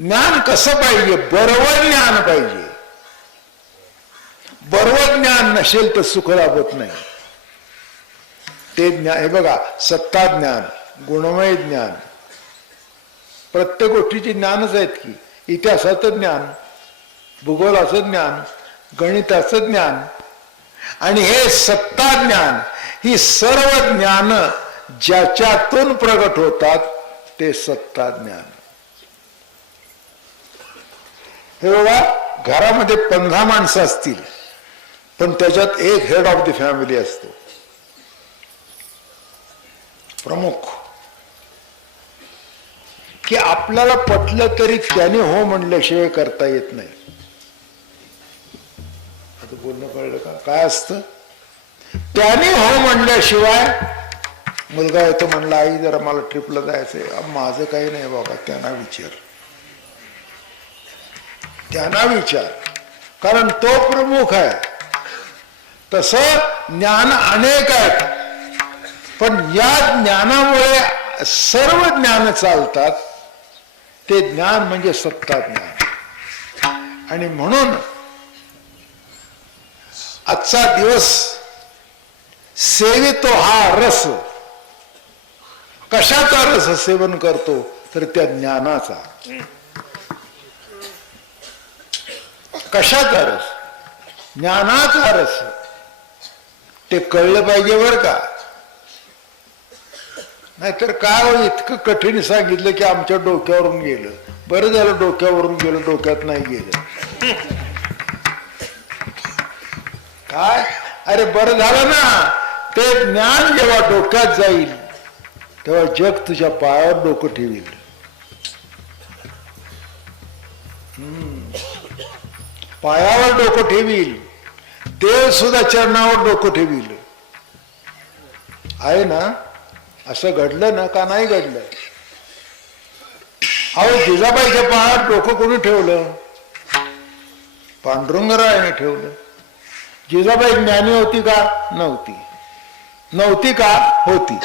ज्ञान कसं पाहिजे? बरोबर ज्ञान पाहिजे. बरोबर ज्ञान नसेल तर सुख लाभत नाही. ते ज्ञान हे बघा, सत्ता ज्ञान, गुणमय ज्ञान, प्रत्येक गोष्टीची ज्ञानच आहेत की. इतिहासाचं ज्ञान, भूगोलाचं ज्ञान, गणिताचं ज्ञान आणि हे सत्ता ज्ञान, ही सर्व ज्ञान ज्याच्यातून प्रगट होतात ते सत्ता ज्ञान. हे बघा, घरामध्ये 15 माणसं असतील पण त्याच्यात एक हेड ऑफ द फॅमिली असतो, प्रमुख, की आपल्याला पटलं तरी त्याने हो म्हणल्याशिवाय करता येत नाही. आता बोलणं कळलं का? काय असतं? त्याने हो म्हणल्याशिवाय. मुलगा येतो म्हणला, आई जरा मला ट्रिपला जायचंय. माझं काही नाही बाबा, त्यांना विचार, त्यांना विचार, कारण तो प्रमुख आहे. तसं ज्ञान अनेक आहेत, पण या ज्ञानामुळे सर्व ज्ञान चालतात. ते ज्ञान म्हणजे सत्ता ज्ञान. आणि म्हणून आजचा दिवस सेवितो हा रस. कशाचा रस सेवन करतो? तर त्या ज्ञानाचा. कशाचा रस? ज्ञानाचा रस. ते कळलं पाहिजे बर का. नाहीतर काय हो, इतकं कठीण सांगितलं की आमच्या डोक्यावरून गेलं. बरं झालं डोक्यावरून गेलं, डोक्यात नाही गेलं. काय? अरे बरं झालं ना. ते ज्ञान जेव्हा डोक्यात जाईल तेव्हा जग तुझ्या पायावर डोकं ठेवील. पायावर डोकं ठेवील. देव सुद्धा चरणावर डोकं ठेवील. आहे ना? असं घडलं ना का नाही घडलं? अहो, जिजाबाईच्या पायावर डोकं कोणी ठेवलं? पांडुरंगरायाने ठेवलं. जिजाबाई ज्ञानी होती का? नव्हती. नव्हती का? होती.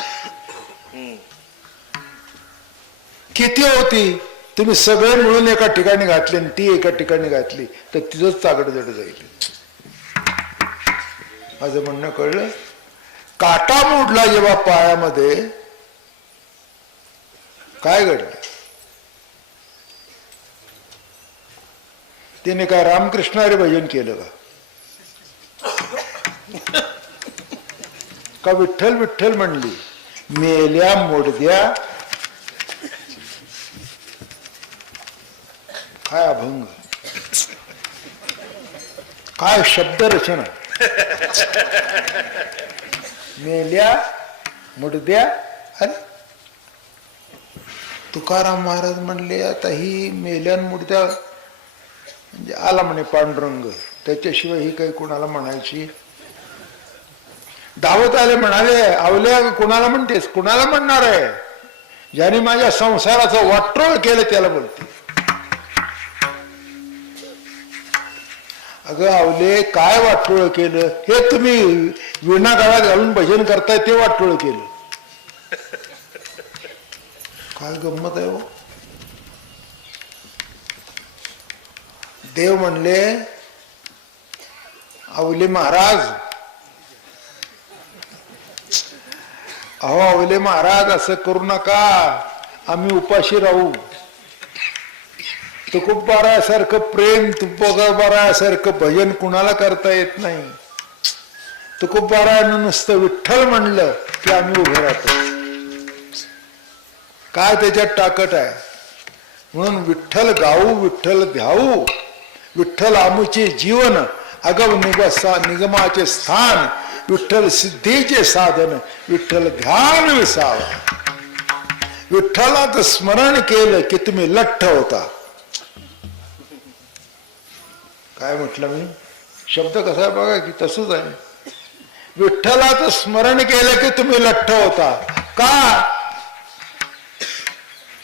किती होती? तुम्ही सगळे मिळून एका ठिकाणी घातले आणि ती एका ठिकाणी घातली तर तिथंच चागडजड जाईल. माझं म्हणणं कळलं? काटा मोडला जेव्हा पायामध्ये, काय घडलं? तिने काय रामकृष्ण हरी भजन केलं का? का विठ्ठल विठ्ठल म्हणली? मेल्या मोडद्या. काय अभंग, काय शब्द रचना. मेल्या मुडद्या. अरे तुकाराम महाराज म्हणले, आता ही मेल्यान मुडद्या म्हणजे आला म्हणे पांडुरंग, त्याच्याशिवाय ही काही कुणाला म्हणायची? धावत आले म्हणाले, आवल्या कुणाला म्हणतेस? कुणाला म्हणणार आहे? ज्याने माझ्या संसाराचं वाटोळ केलं त्याला बोलते. अगं आवले, काय वाटोळ केलं? हे तुम्ही विणा गळ्यात घालून भजन करताय ते वाटोळ केलं. काय गंमत आहे हो. देव म्हणले, आवले महाराज, अहो आवले महाराज असं करू नका, आम्ही उपाशी राहू. तुकोबारासारखं प्रेम, तुकोबारासारखं भजन कुणाला करता येत नाही. तुकोबारानं नुसतं विठ्ठल म्हणलं की आम्ही उभे राहतो. काय त्याच्यात ताकद आहे? म्हणून विठ्ठल गाऊ, विठ्ठल ध्याऊ, विठ्ठल आमुचे जीवन, अगम निगमाचे स्थान, विठ्ठल सिद्धीचे साधन, विठ्ठल ध्यान विसावा. विठ्ठलाचं स्मरण केलं की तुम्ही लठ्ठ होता. काय म्हटलं मी? शब्द कसा आहे बघा की तसंच आहे. विठ्ठलाचं स्मरण केलं की तुम्ही लठ्ठ होता. का?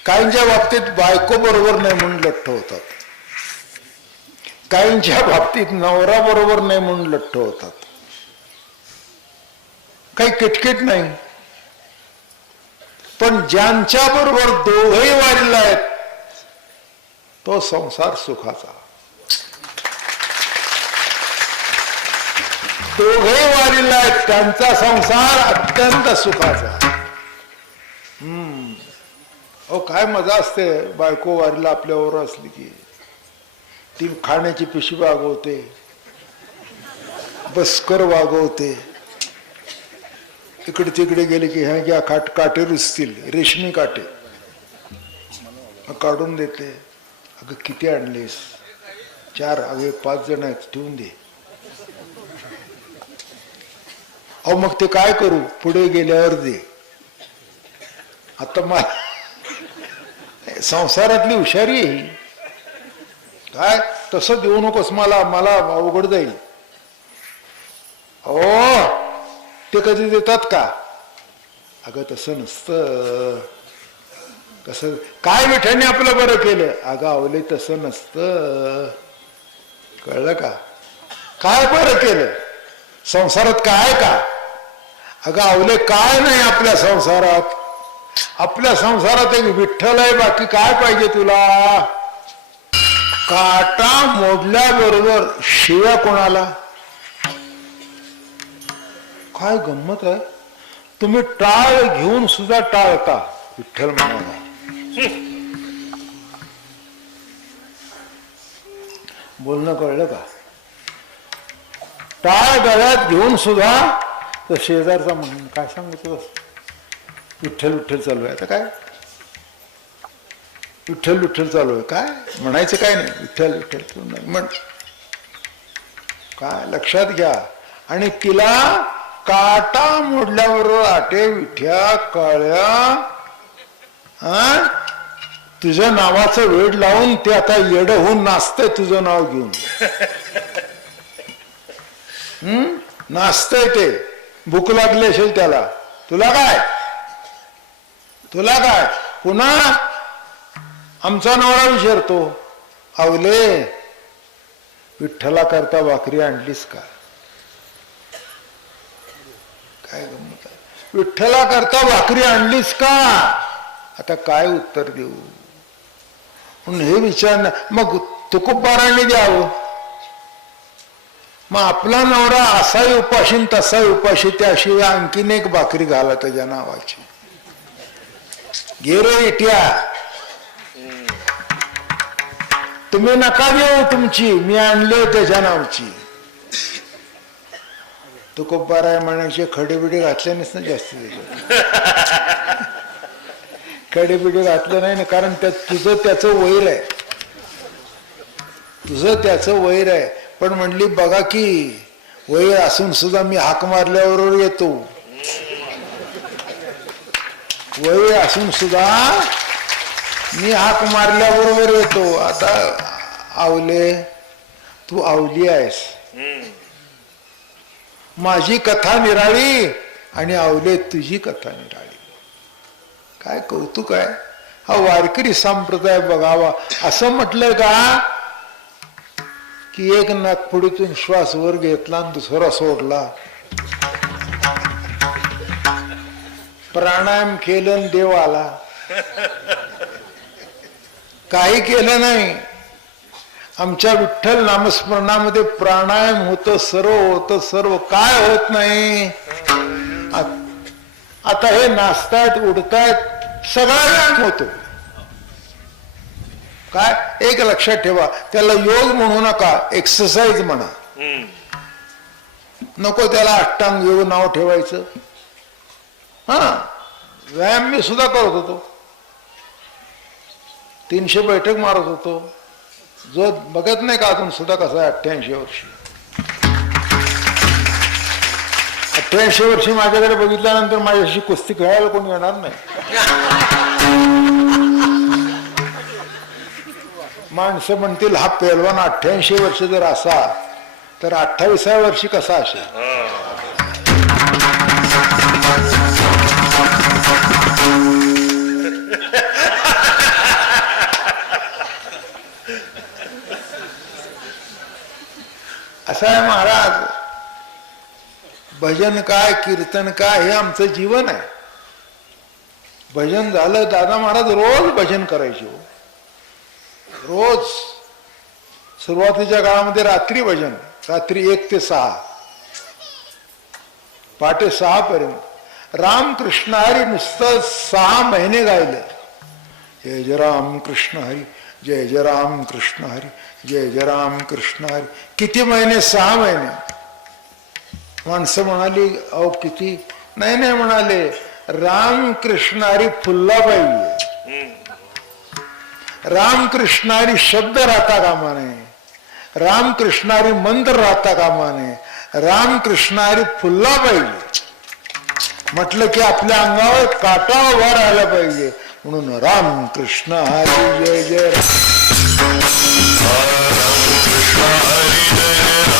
काहींच्या बाबतीत बायको बरोबर नाही म्हणून लठ्ठ होतात, काहींच्या बाबतीत नवरा बरोबर नाही म्हणून लठ्ठ होतात. काही किटकिट नाही. पण ज्यांच्या बरोबर दोघही वारीला आहेत तो संसार सुखाचा. दोघे वारीला आहेत, त्यांचा संसार अत्यंत सुखाचा. अहो काय मजा असते बायको वारीला आपल्यावर असली की. ती खाण्याची पिशवी वागवते, बस्कर वागवते, इकडे तिकडे गेले की ह्या घ्या काटे रुजतील, रेशमी काटे काढून देते. अगं किती आणलेस? 4. अगं 5 जण आहेत, ठेवून दे. अहो मग ते काय करू? पुढे गेल्यावर दे. आता मला संसारातली हुशारी आहे ही. काय तसं देऊ नकोस मला, मला अवघड जाईल. हो ते कधी देतात का? अगं तसं नसतं. कसं काय विठ्ठलने आपलं बरं केलं? अगं आवले तसं नसतं. कळलं का? काय बरं केलं? संसारात काय का? अगं आवले काय नाही आपल्या संसारात. आपल्या संसारात एक विठ्ठल आहे, बाकी काय पाहिजे तुला? काटा मोडल्याबरोबर शिव्या कोणाला? काय गंमत आहे, तुम्ही टाळ घेऊन सुद्धा टाळता विठ्ठल म्हणाला. बोलणं कळलं का? टाळ गळ्यात घेऊन सुद्धा तर शेजारचा म्हणून काय सांगतो, विठ्ठल विठ्ठल चालू आहे. आता काय विठ्ठल विठ्ठल चालू आहे, काय म्हणायचं काय नाही, विठ्ठल विठ्ठल म्हण. काय लक्षात घ्या. आणि तिला काटा मोडल्याबरोबर आटे विठ्या काळ्या तुझ्या नावाचं वेड लावून ते आता येड होऊन नाचतंय तुझं नाव घेऊन. नाचतंय ते. भूक लागली असेल त्याला. तुला काय? तुला काय? पुन्हा आमचा नवरा विचारतो, आवले विठ्ठला करता भाकरी आणलीस का? काय गंमत आहे. विठ्ठला करता भाकरी आणलीस का? आता काय उत्तर देऊ म्हणून हे विचारणं. मग तुकोबारांनी द्यावं. मग आपला नवरा असाही उपाशी तसाही उपाशी, त्याशिवाय आणखीन एक भाकरी घाला त्याच्या नावाची. गेरे इट्या तुम्ही नका देऊ तुमची, मी आणले त्याच्या नावची. तुकोबाराय म्हणायचे खडेबिडे घातल्यानेच ना जास्त त्याच्यात. खडेबिडे घातलं नाही ना, कारण तुझं त्याचं वैर आहे, तुझं त्याचं वैर आहे. पण म्हणली बघा की वैर असून सुद्धा मी हाक मारल्याबरोबर येतो. वैर असून सुद्धा मी हाक मारल्याबरोबर येतो. आता आवले तू आवली आहेस, माझी कथा निराळी आणि आवले तुझी कथा निराळी. काय कौतुक आहे. हा वारकरी संप्रदाय बघावा. असं म्हटलंय का की एक नागपुडीतून श्वास वर घेतला आणि दुसरा सोडला, प्राणायाम केलं देव आला? काही केलं नाही. आमच्या विठ्ठल नामस्मरणामध्ये प्राणायाम होतं, सर्व होतं, सर्व काय होत नाही. आता हे नाचतायत उडतायत, सगळा व्यायाम होतो. काय एक लक्षात ठेवा, त्याला योग म्हणू नका, एक्सरसाइज म्हणा. नको त्याला अष्टांग योग नाव ठेवायचं. व्यायाम मी सुद्धा करत होतो, 300 बैठक मारत होतो. जो बघत नाही का अजून सुद्धा कसा आहे, 88 वर्षी. 88 वर्षी माझ्याकडे बघितल्यानंतर माझ्याशी कुस्ती खेळायला कोणी येणार नाही. माणसं म्हणतील हा पेलवान 88 वर्ष जर असा तर 28व्या वर्षी कसा असेल. असं आहे महाराज. भजन काय कीर्तन काय हे आमचं जीवन आहे. भजन झालं, दादा महाराज रोज भजन करायचे. रोज सुरुवातीच्या काळामध्ये रात्री भजन, रात्री 1 ते 6, पहाटे 6 पर्यंत राम कृष्ण हरी नुसतं 6 महिने गायलं. जय जय राम कृष्ण हरी, जय जय राम कृष्ण हरी, जय जय राम कृष्ण हरी. किती महिने? 6 महिने. माणसं म्हणाली अहो किती? नाही नाही म्हणाले, राम कृष्ण हरी फुलला पाहिजे. राम कृष्ण हरी शब्द राहता कामा नये, राम कृष्ण हरी मंत्र राहता कामा नये, राम कृष्ण हरी फुलला पाहिजे. म्हटलं की आपल्या अंगावर काटा उभा राहायला पाहिजे. म्हणून राम कृष्ण हरी जय जय राम कृष्ण हरी जय राम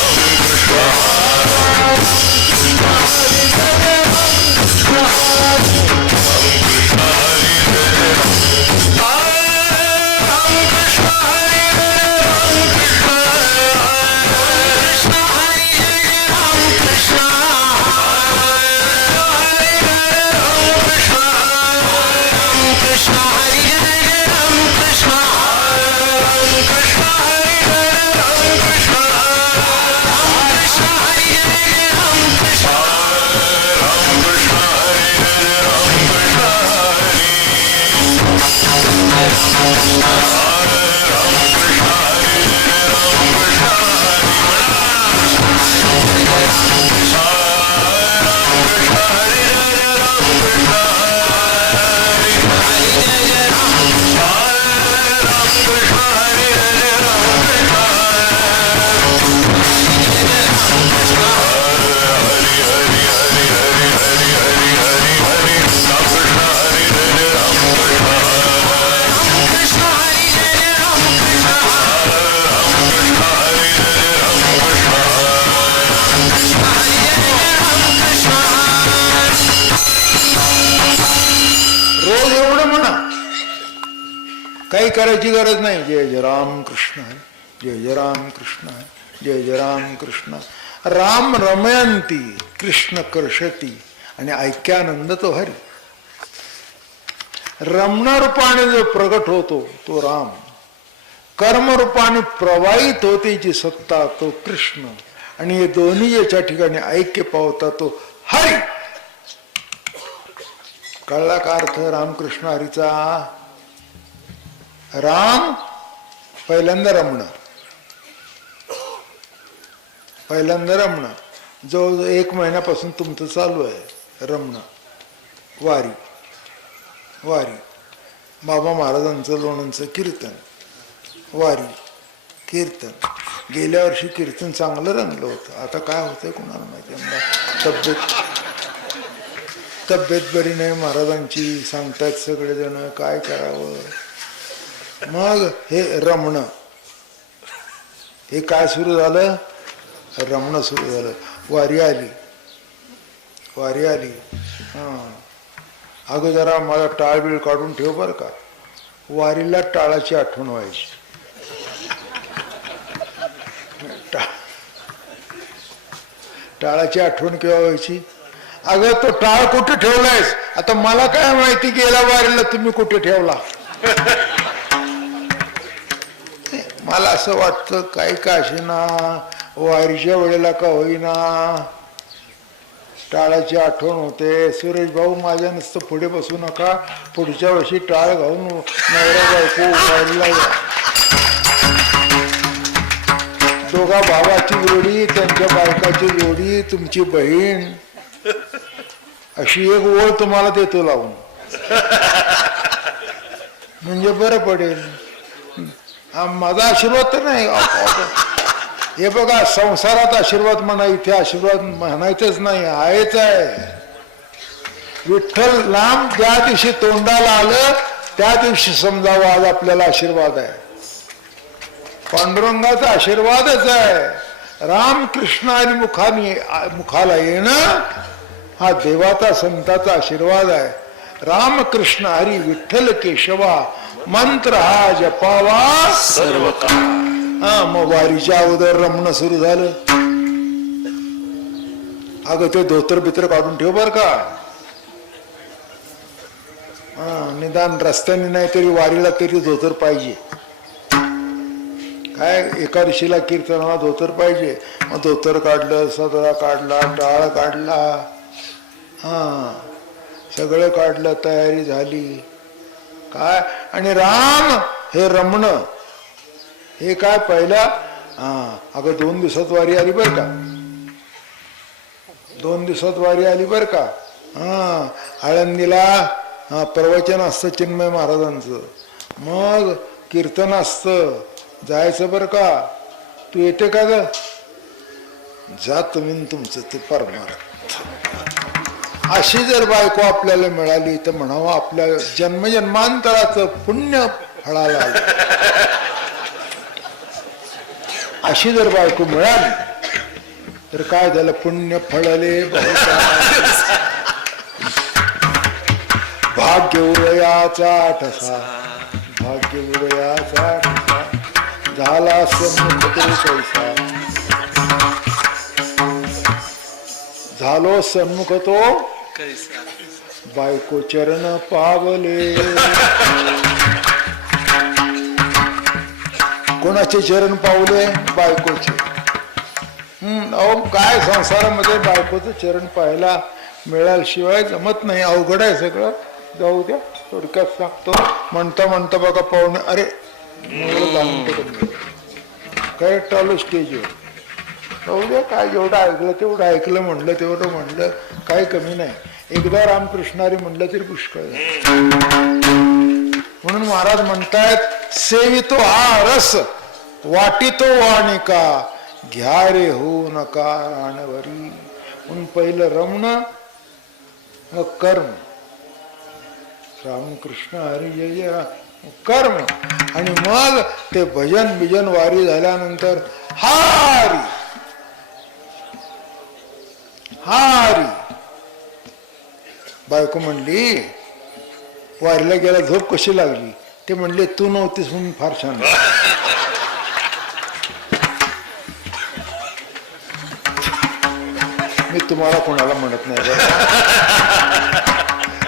काही करायची गरज नाही. जय जय राम कृष्ण हरी, जय जय राम कृष्ण हरी, जय जय राम कृष्ण. राम रमयंती कृष्ण कर्षती, आणि ऐक्यानंद तो हरी. रमणरूपाने जो प्रगट होतो तो राम, कर्मरूपाने प्रवाहित होते जी सत्ता तो कृष्ण, आणि हे दोन्ही याच्या ठिकाणी ऐक्य पावता तो हरी. कळला का अर्थ रामकृष्ण हरीचा? राम पहिल्यांदा रमण, पहिल्यांदा रमण. जो 1 महिन्यापासून तुमचं चालू आहे रमण, वारी वारी. बाबा महाराजांचं लोणंचं कीर्तन, वारी कीर्तन. गेल्या वर्षी कीर्तन चांगलं रंगलं होतं. आता काय होतंय कोणाला माहिती. तब्येत बरी नाही महाराजांची, सांगतायत सगळेजण काय करावं. मग हे रमणं, हे काय सुरू झालं? रमणं सुरू झालं. वारी आली, वारी आली. अगं जरा मला टाळबीळ काढून ठेव बरं का. वारीला टाळाची आठवण व्हायची. टाळाची आठवण केव्हा व्हायची? अगं तो टाळ कुठे ठेवलायस? आता मला काय माहिती गेला वारीला तुम्ही कुठे ठेवला. मला असं वाटतं काही का असेना वारीच्या वेळेला का होईना टाळाची आठवण होते. सुरेश भाऊ माझ्या नुसतं पुढे बसू नका, पुढच्या वर्षी टाळ घालून नवरा बायको वारीला या. दोघा भावाची जोडी, त्यांच्या बायकाची जोडी, तुमची बहीण, अशी एक ओळ तुम्हाला देतो लावून, म्हणजे बरं पडेल. माझा आशीर्वाद तर नाही. हे बघा संसारात आशीर्वाद म्हणा, इथे आशीर्वाद म्हणायचंच नाही, आहेच आहे. विठ्ठल नाम ज्या दिवशी तोंडाला आलं त्या दिवशी समजावं आज आपल्याला आशीर्वाद आहे. पांडुरंगाचा आशीर्वादच आहे. रामकृष्ण आणि मुखाला येणं हा देवाचा संताचा आशीर्वाद आहे. रामकृष्ण हरी विठ्ठल केशवा मंत्र हा जपावा सर्व काळ. मग वारीच्या अगोदर रमणं सुरू झालं. अगं ते धोतर बित्र काढून ठेव बर का. निदान रस्त्याने नाही तरी वारीला तरी धोतर पाहिजे. काय एकादशीला कीर्तनाला धोतर पाहिजे, मग धोतर काढलं, सदरा काढला, टाळ काढला, हा सगळं काढलं, तयारी झाली. काय आणि राम हे रमणं हे काय पहिला. अगं 2 दिवसात वारी आली बर का, 2 दिवसात वारी आली बर का. आळंदीला प्रवचन असतं चिन्मय महाराजांचं, मग कीर्तन असतं, जायचं बर का. तू येते का ग? जा तुम्ही तुमचं ते परमार्थ. अशी जर बायको आपल्याला मिळाली तर म्हणावं आपल्या जन्मजन्मांतराचं पुण्य फळाला आलं. अशी जर बायको मिळाली तर काय झालं, पुण्य फळले भाग्य उदयाचा ठसा, भाग्य उदयाचा ठसा झाला सन्मुख तो कैसा, झालो सन्मुख तो बायको चरण पावले. कोणाचे चरण पावले? बायकोचे. अहो काय संसारामध्ये बायकोचं चरण पाहायला मिळाल्याशिवाय जमत नाही, अवघड आहे सगळं. जाऊ द्या, थोडक्यात सांगतो. म्हणता म्हणता बघा पाहुणे, अरे काय टालो स्टेजवर, जाऊ द्या, काय जेवढं ऐकलं तेवढं ऐकलं, म्हणलं तेवढं म्हणलं, काही कमी नाही. एकदा रामकृष्णारी म्हणलं तरी पुष्कळ. म्हणून महाराज म्हणतायत, सेवितो हा रस वाटितो वाणिका, घ्या रे हो नका राणवरी. म्हणून पहिलं रमणं, मग कर्म. रामकृष्ण हरी जय कर्म, आणि मग ते भजन बिजन वारी झाल्यानंतर हारी हारी. बायको म्हणली, वारीला गेला झोप कशी लागली? ते म्हणले तू नव्हतीस म्हणून फार छान. मी तुम्हाला कोणाला म्हणत नाही,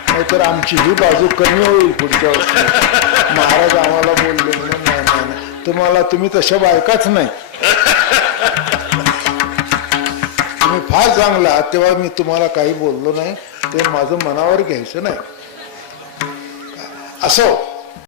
नाहीतर आमची ही बाजू कमी होईल पुढच्या वर्षी. महाराज आम्हाला बोलले म्हणून नाही, तुम्हाला, तुम्ही तशा बायकाच नाही, तुम्ही फार चांगला आहात, तेव्हा मी तुम्हाला काही बोललो नाही, ते माझं मनावर घ्यायचं नाही. असो